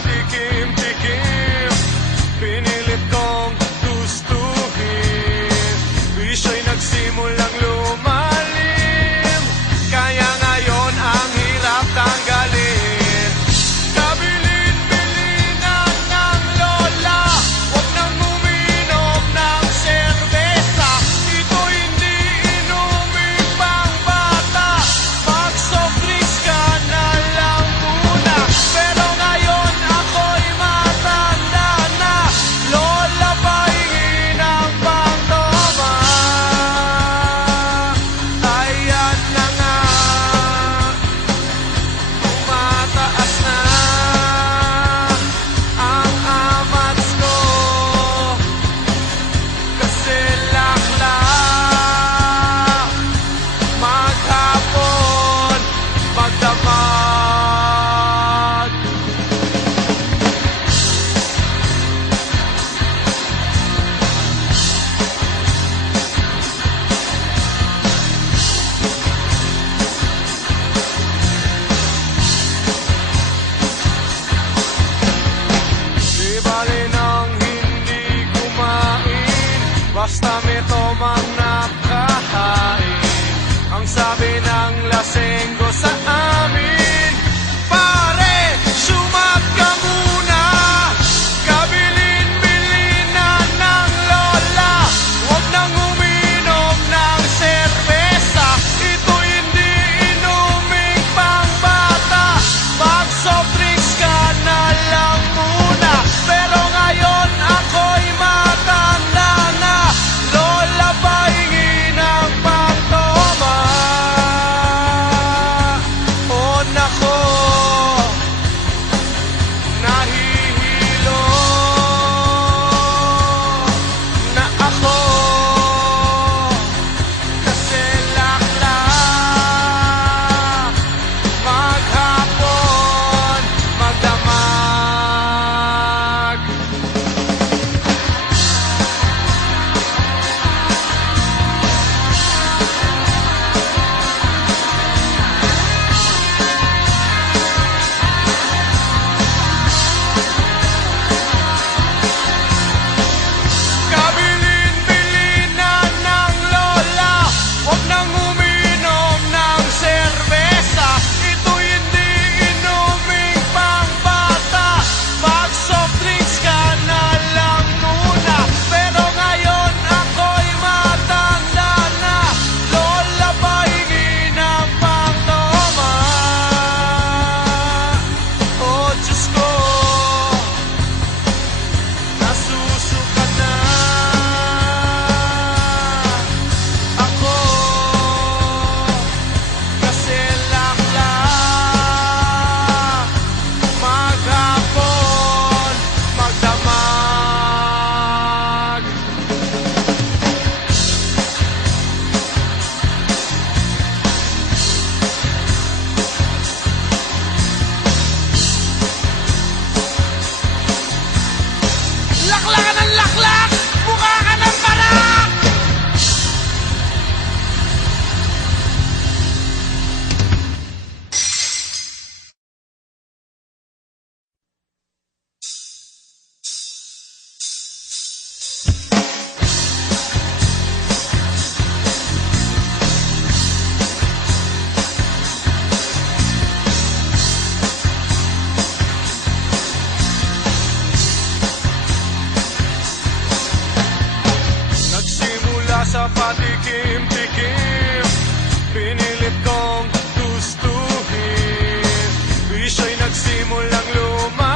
padikim-tikim Pinilit kong gustuhin Di siya'y nagsimulang lumabas sabe nada. Patikim-tikim Pinilit kong gustuhin. Bisyo'y nagsimulang lumakas